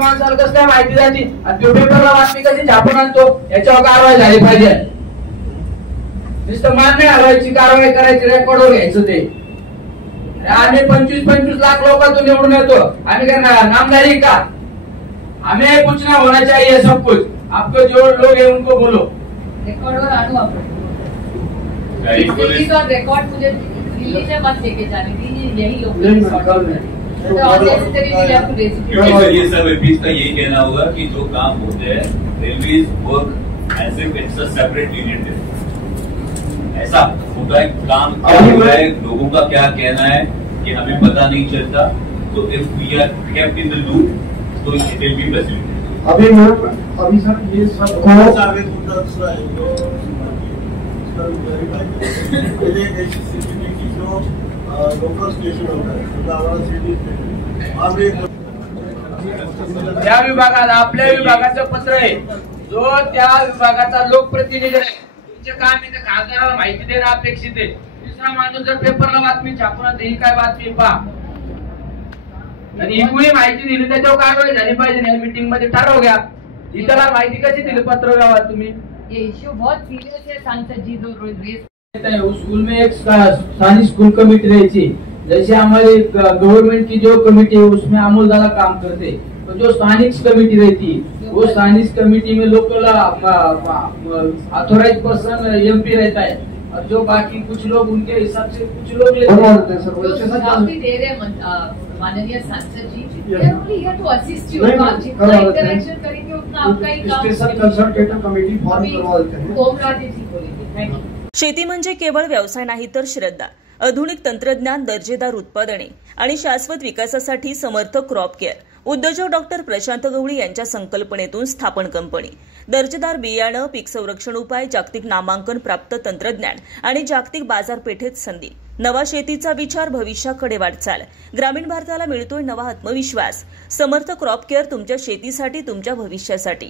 माणसाला कसं काय माहिती जाते आणि तो पेपरला बातमी कशी छापून आणतो याच्यावर कारवाई झाली पाहिजे. नुसतं मान्य हलवायची कारवाई करायची रेकॉर्डवर घ्यायचं ते. आम्ही 25-25 लाख लोकांतून निवडून येतो. आम्ही काय नामदारी का? हमें कुछ ना होना चाहिए सब कुछ. आपको जो लोग है उनको बोलो. रिकॉर्डवर आणू आपण. रिकॉर्ड मुझे दिल्ली से मत लेके जाने दीजिए. यही लोग ये सब एपीज का यही कहना होगा कि जो काम होते हैं railway work as if it's a separate unit. ऐसा होता है काम हो रहा है, लोगों का क्या कहना है कि हमें पता नहीं चलता. तो if we are kept in the loop तो इट विल बी फैसिलिटेटेड. अभी सर ये सब लोकल स्टेशन होता है त्या विभागात आपल्या विभागाचं पत्र आहे. जो त्या विभागाचा लोकप्रतिनिधी आहे तुमचे काम इथे खासदाराला माहिती देणं अपेक्षित आहे. दुसरा माणूस जर पेपरला बातमी छापून ही काय बातमी पहा आणि ही कुणी माहिती दिली त्याच्यावर कारवाई झाली पाहिजे. या मीटिंग मध्ये ठरव घ्या. इतरांना माहिती कशी दिली पत्र व्यवहार तुम्ही. ये इश्यू बहुत सीरियस है सांसद जी. जो रेस स्कूल में एक स्थानीय स्कूल कमेटी रहती है. जैसे हमारी गवर्नमेंट की जो कमेटी है उसमें अमोलदारा काम करते. तो जो स्थानिक कमेटी रहती है वो स्थानिक कमेटी में लोकल ऑथोराइज पर्सन एमपी रहता है और जो बाकी कुछ लोग उनके हिसाब से कुछ लोग दे रहे माननीय सांसद जी. तो असिस्ट यू जितना इंटरेक्शन करेंगे उतना आपका ही काम. स्टेशन कंसल्टेटिव कमेटी फॉर्म करवा देते हैं. कोमराजे जी बोलेंगे. Thank you. शेती म्हणजे केवळ व्यवसाय नाही तर श्रद्धा. आधुनिक तंत्रज्ञान, दर्जेदार उत्पादने आणि शाश्वत विकासासाठी समर्थ क्रॉप केअर. उद्योजक डॉक्टर प्रशांत गवळी यांच्या संकल्पनेतून स्थापन कंपनी. दर्जेदार बियाणं, पीक संरक्षण उपाय, जागतिक नामांकन प्राप्त तंत्रज्ञान आणि जागतिक बाजारपेठेत संधी. नवा शेतीचा विचार, भविष्याकडे वाटचाल. ग्रामीण भारताला मिळतोय नवा आत्मविश्वास. समर्थ क्रॉप केअर तुमच्या शेतीसाठी, तुमच्या भविष्यासाठी.